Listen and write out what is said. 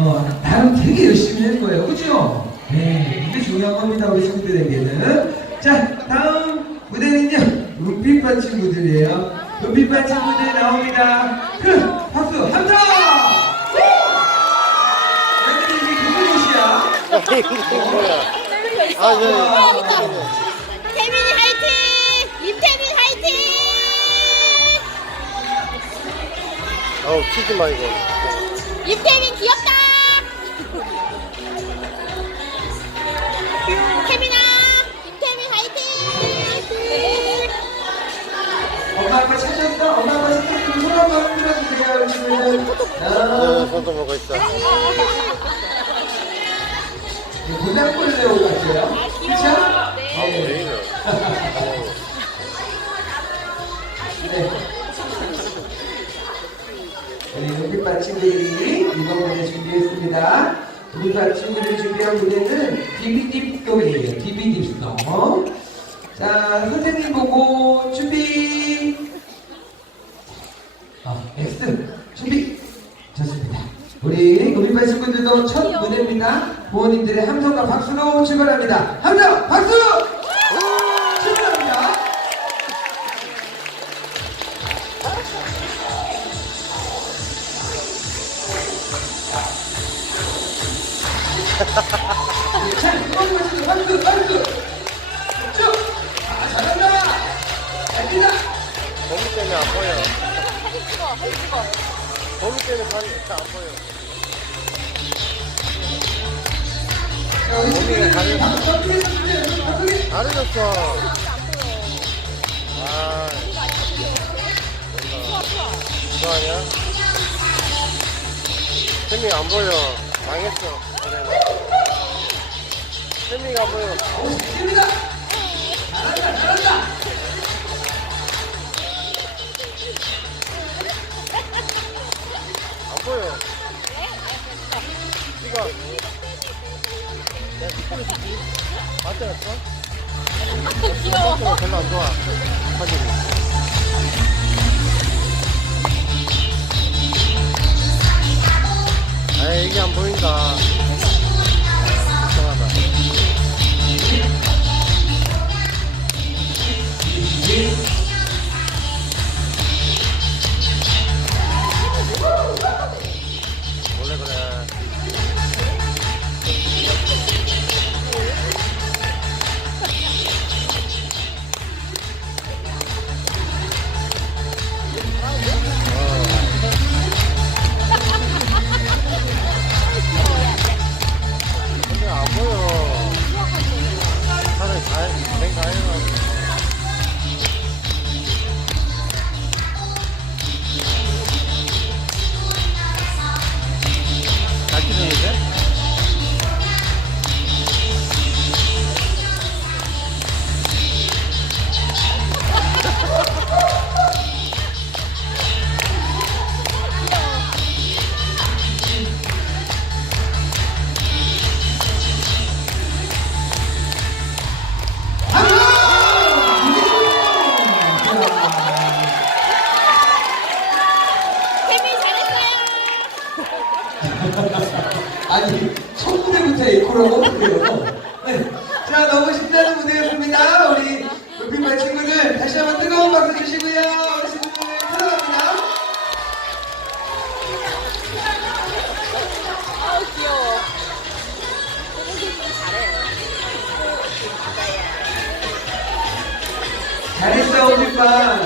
어, 나름 되게 열심히 할 거예요. 그죠? 네, 이게 중요한 겁니다. 우리 친구들에게는. 자, 다음 무대는요. 은빛반 친구들이에요. 은빛반 친구들 나옵니다. 큰 박수, 함성! 여기는 이게 누구 곳이야? 아, 네. 태민이 화이팅! 임태민 화이팅! 어우, 치지 마, 이거. 임태민 귀엽다! 손도 먹고 있어. 모닥불레오 같아요. 그쵸? 아, 왜 이래? 네. 우리 친구들이 이번 무대 준비했습니다. 눈빛반 친구들이 준비한 무대는 디비딥송이에요. 디비딥 송. 자, 선생님 보고 준비. 어, X 준비. 좋습니다. 우리 눈빛반 친구들도 첫 무대입니다. 부모님들의 함성과 박수로 출발합니다. 함성, 박수! 출발합니다. 자, 이번 것은 박수, 박수! 범위 때문에 게안 보여. 해주세요? 박수! 잘해줬어. 아, 이거 아니야? 쌤이 안 보여. 망했어. 쌤이가 안 보여. 보여. 이거. 찍고 있었지? 맞지 않았어? 귀여워. 별로 안 좋아. 첫 무대부터 에코라고 그래요. 네. 자, 너무 신나는 무대였습니다. 우리 루피발 친구들, 다시 한번 뜨거운 박수 주시고요. 친구들, 사랑합니다. 잘해. 잘했어, 루피발.